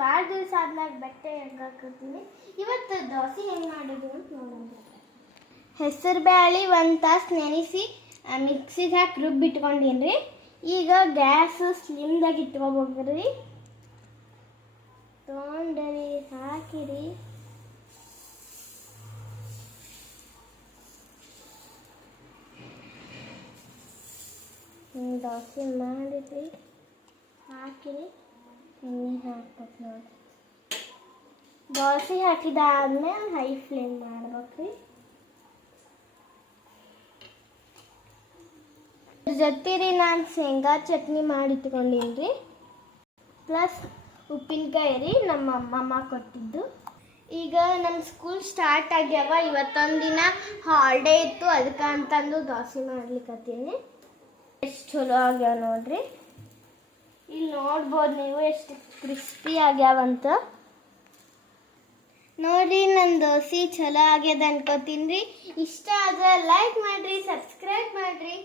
ಭಾಳ ದಿವಸ ಆದ್ಮೇಲೆ ಬಟ್ಟೆ ಹಾಕತ್ತೀನಿ. ಇವತ್ತು ದೋಸೆ ಹೆಂಗೆ ಮಾಡಿದ್ವಿ ಅಂತ ನೋಡೋಣ. ಹೆಸರು ಬೇಳೆ 1 ತಾಸು ನೆನೆಸಿ ಮಿಕ್ಸಿಗೆ ಹಾಕಿ ರುಬ್ಬಿಟ್ಕೊಂಡೀನಿ ರೀ. ಈಗ ಗ್ಯಾಸ್ ಸ್ಲಿಮ್ದಾಗ ಇಟ್ಕೋಬೇಕ್ರಿ. ತೊಗೊಂಡರಿ ಹಾಕಿರಿ. ದೋಸೆ ಮಾಡಿದ್ರಿ ಹಾಕಿರಿ. ಎಣ್ಣೆ ಹಾಕ್ಬೇಕು ನೋಡಿ. ದೋಸೆ ಹಾಕಿದಾದ್ಮೇಲೆ ಹೈ ಫ್ಲೇಮ್ ಮಾಡ್ಬೇಕ್ರಿ. ಜೊತೆ ರೀ ನಾನು ಶೇಂಗಾ ಚಟ್ನಿ ಮಾಡಿಟ್ಕೊಂಡೀನಿ ರೀ. ಪ್ಲಸ್ ಉಪ್ಪಿನಕಾಯಿ ರೀ, ನಮ್ಮ ಅಮ್ಮಮ್ಮ ಕೊಟ್ಟಿದ್ದು. ಈಗ ನಮ್ಮ ಸ್ಕೂಲ್ ಸ್ಟಾರ್ಟ್ ಆಗ್ಯಾವ. ಇವತ್ತೊಂದು ದಿನ ಹಾಲಿಡೇ ಇತ್ತು, ಅದಕ್ಕೆ ಅಂತಂದು ದೋಸೆ ಮಾಡ್ಲಿಕ್ಕತ್ತೀನಿ. ಎಷ್ಟು ಚಲೋ ಆಗ್ಯಾವ ನೋಡ್ರಿ. ಇಲ್ಲಿ ನೋಡ್ಬೋದು ನೀವು ಎಷ್ಟು ಕ್ರಿಸ್ಪಿ ಆಗ್ಯಾವಂತ. ನೋಡ್ರಿ ನನ್ನ ದೋಸೆ ಚಲೋ ಆಗ್ಯದ ಅನ್ಕೋತೀನಿ ರೀ. ಇಷ್ಟ ಆದ್ರೆ ಲೈಕ್ ಮಾಡಿರಿ, ಸಬ್ಸ್ಕ್ರೈಬ್ ಮಾಡಿರಿ.